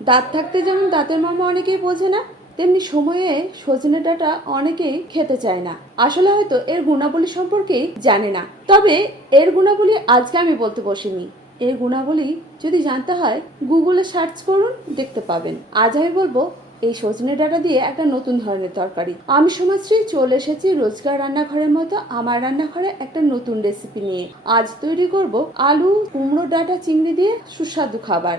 দাঁত থাকতে যেমন দাঁতের মামা অনেকেই বোঝে না, তেমনি সময়ে সজনে ডাঁটা অনেকেই খেতে চায় না। আসলে হয়তো এর গুণাবলী সম্পর্কেই জানে না। তবে এর গুণাবলী আজকে আমি বলতে বসিনি। এর গুণাবলী যদি জানতে হয়, গুগলে সার্চ করুন, দেখতে পাবেন। আজ আমি বলব, এই সজনে ডাঁটা দিয়ে একটা নতুন ধরনের তরকারি। আমি সমাজশ্রী চলে এসেছি রোজকার রান্নাঘরের মতো আমার রান্নাঘরে একটা নতুন রেসিপি নিয়ে। আজ তৈরি করব আলু, কুমড়ো, ডাঁটা, চিংড়ি দিয়ে সুস্বাদু খাবার।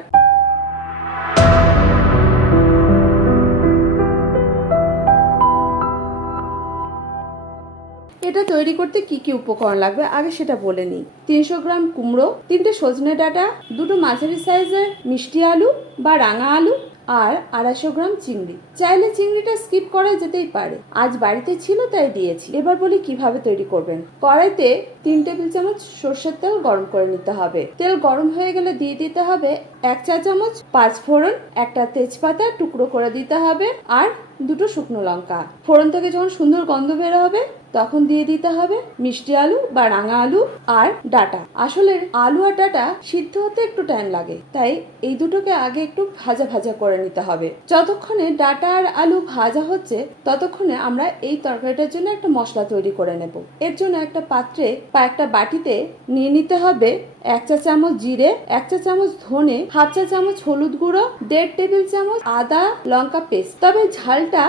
এটা তৈরি করতে কি কি উপকরণ লাগবে? আগে সেটা বলে নিই। তিনশো গ্রাম কুমড়ো, তিনটে সজনে ডাঁটা, দুটো মাঝারি সাইজের মিষ্টি আলু বা রাঙা আলু আর আড়াইশো গ্রাম চিংড়ি। চাইলে চিংড়িটা স্কিপ করা যেতেই পারে। আজ বাড়িতে ছিল তাই দিয়েছি। এবার বলি কীভাবে তৈরি করবেন। কড়াইতে তিন টেবিল চামচ সর্ষের তেল গরম করে নিতে হবে। তেল গরম হয়ে গেলে দিয়ে দিতে হবে এক চা চামচ পাঁচ ফোড়ন একটা তেজপাতা টুকরো করে দিতে হবে আর দুটো শুকনো লঙ্কা। ফোড়ন থেকে যখন সুন্দর গন্ধ বের হবে, তখন দিয়ে দিতে হবে মিষ্টি আলু বা রাঙা আলু আর ডাটা। আসলে আলু আর ডাটা সিদ্ধ হতে একটু টাইম লাগে, তাই এই দুটোকে আগে একটু ভাজা ভাজা করে নিতে হবে। যতক্ষণে ডাটা আর আলু ভাজা হচ্ছে, ততক্ষণে আমরা এই তরকারিটার জন্য একটা মশলা তৈরি করে নেব। এর জন্য একটা পাত্রে বা একটা বাটিতে নিয়ে নিতে হবে এক চা চামচ জিরে, এক চা চামচ ধনে, হাফ চা চামচ হলুদ গুঁড়ো, দেড় টেবিল চামচ আদা লঙ্কা পেস্ট। তবে ঝালটা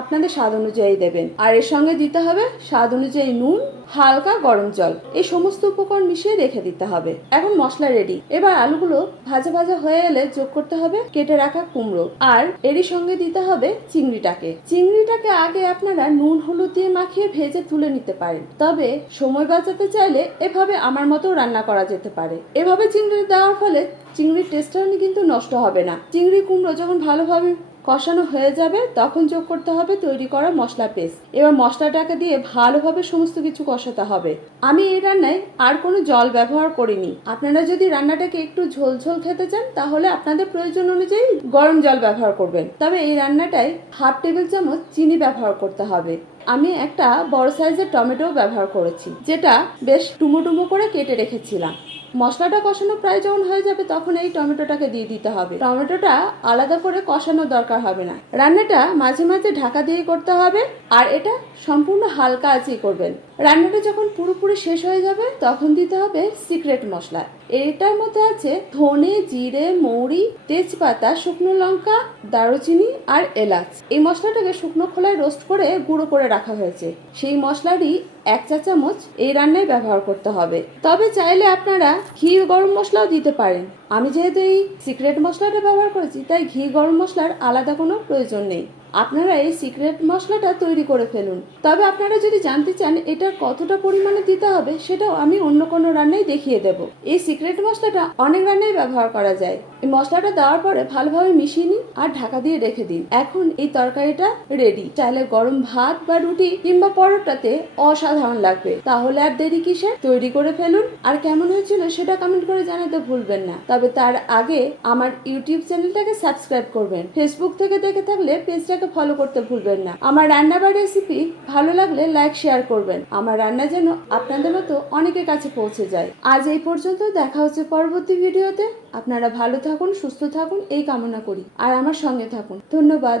আপনাদের স্বাদ অনুযায়ী দেবেন। আর এর সঙ্গে দিতে হবে স্বাদ অনুযায়ী নুন, হালকা গরম জল। এই সমস্ত উপকরণ মিশিয়ে রেখে দিতে হবে। এখন মশলা রেডি এবার আলুগুলো ভাজা ভাজা হয়ে এলে যোগ করতে হবে কেটে রাখা কুমড়ো। আর এরই সঙ্গে দিতে হবে চিংড়িটাকে। চিংড়িটাকে আগে আপনারা নুন, হলুদ দিয়ে মাখিয়ে ভেজে তুলে নিতে পারেন। তবে সময় বাঁচাতে চাইলে এভাবে আমার মতো রান্না করা যেতে পারে। এভাবে চিংড়ি দেওয়ার ফলে চিংড়ির টেস্টটা কিন্তু নষ্ট হবে না। চিংড়ি কুমড়ো যখন ভালোভাবে কষানো হয়ে যাবে, তখন যোগ করতে হবে তৈরি করা মশলা পেস্ট এবার মশলাটাকে দিয়ে ভালোভাবে সমস্ত কিছু কষাতে হবে। আমি এই রান্নায় আর কোনো জল ব্যবহার করিনি। আপনারা যদি রান্নাটাকে একটু ঝোল ঝোল খেতে চান, তাহলে আপনাদের প্রয়োজন অনুযায়ী গরম জল ব্যবহার করবেন। তবে এই রান্নাটায় হাফ টেবিল চামচ চিনি ব্যবহার করতে হবে। আমি একটা বড় সাইজের টমেটো ব্যবহার করেছি, যেটা বেশ টুমো টুমো করে কেটে রেখেছিলাম। মশলাটা কষানো প্রায় যখন হয়ে যাবে তখন এই টমেটোটাকে দিয়ে দিতে হবে। টমেটোটা আলাদা করে কষানোর দরকার হবে না। রান্নাটা মাঝে মাঝে ঢাকা দিয়ে করতে হবে। আর এটা সম্পূর্ণ হালকা আঁচেই করবেন। রান্নাটা যখন পুরোপুরি শেষ হয়ে যাবে, তখন দিতে হবে সিক্রেট মশলা। এটার মধ্যে আছে ধনে, জিরে, মৌরি, তেজপাতা, শুকনো লঙ্কা, দারুচিনি আর এলাচ। এই মশলাটাকে শুকনো খোলায় রোস্ট করে গুঁড়ো করে রাখা হয়েছে। সেই মশলারই এক চা চামচ এই রান্নায় ব্যবহার করতে হবে। তবে চাইলে আপনারা ঘি গরম মশলাও দিতে পারেন। আমি যেহেতু এই সিক্রেট মশলাটা ব্যবহার করেছি, তাই ঘি গরম মশলার আলাদা কোনো প্রয়োজন নেই। আপনারা এই সিক্রেট মশলাটা তৈরি করে ফেলুন। তবে আপনারা যদি জানতে চান এটা কতটা পরিমাণে দিতে হবে, সেটাও আমি অন্য কোনো রান্নায় দেখিয়ে দেব। এই সিক্রেট মশলাটা অনেক রান্নায় ব্যবহার করা যায়। এই মশলাটা দেওয়ার পরে ভালোভাবে মিশিয়ে নিন আর ঢাকা দিয়ে রেখে দিন। এখন এই তরকারিটা রেডি চাইলে গরম ভাত বা রুটি কিংবা পরোটাতে অসাধারণ লাগবে। তাহলে আর দেরি কিসে তৈরি করে ফেলুন। আর কেমন হয়েছিল সেটা কমেন্ট করে জানাতে ভুলবেন না। তবে তার আগে আমার ইউটিউব চ্যানেলটাকে সাবস্ক্রাইব করবেন। ফেসবুক থেকে দেখে থাকলে পেজটাকে ফলো করতে ভুলবেন না। আমার রান্না বা রেসিপি ভালো লাগলে লাইক শেয়ার করবেন। আমার রান্না যেন আপনাদের মতো অনেকের কাছে পৌঁছে যায়। আজ এই পর্যন্ত দেখা হচ্ছে পরবর্তী ভিডিওতে। আপনারা ভালো থাকুন, সুস্থ থাকুন, এই কামনা করি। আর আমার সঙ্গে থাকুন। ধন্যবাদ।